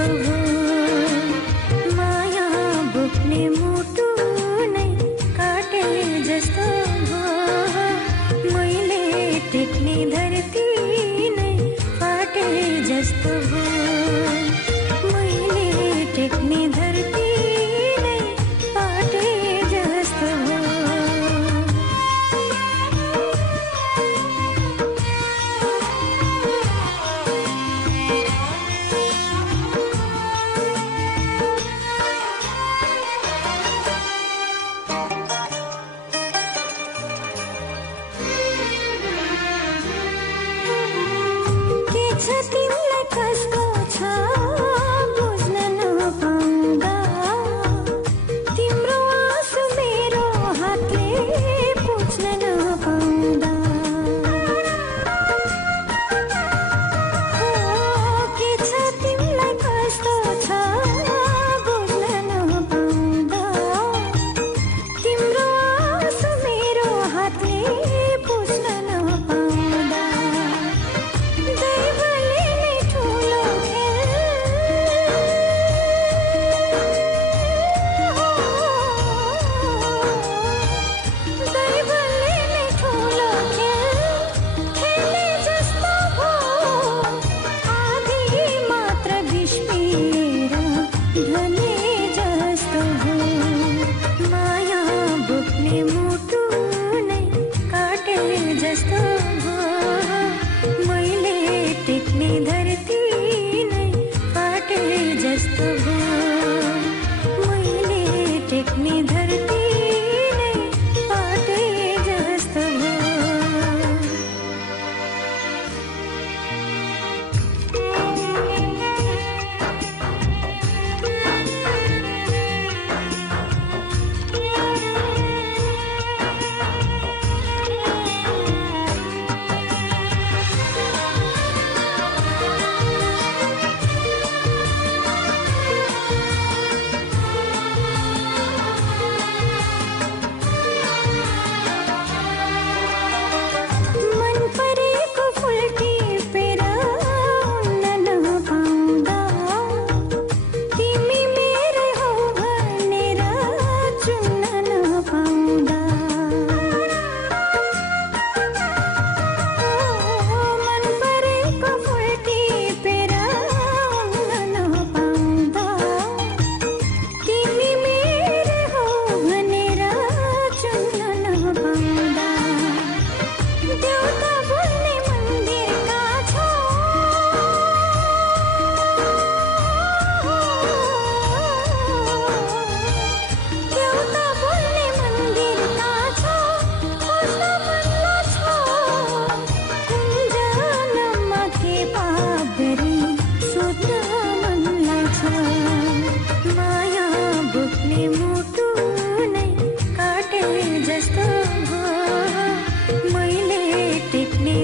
जस्तो हो, माया बोक्ने मुटु नै काटे जस्तो हो, मैले टेक्ने धरती नै फाटे जस्तो हो, मैले टेक्ने धरती नै फाटे जस्तो हो। तिमीलाई कस्तो छ बुझ्न नपाउँदा, तिम्रो आँसु मेरो हातले पुछ्न नपाउँदा, के छ तिमीलाई कस्तो छ बुझ्न नपाउँदा, तिम्रो आँसु मेरो हातले पुछ्न नपाउँदा,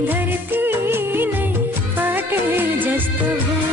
धरती नै फाटे जस्तो हो।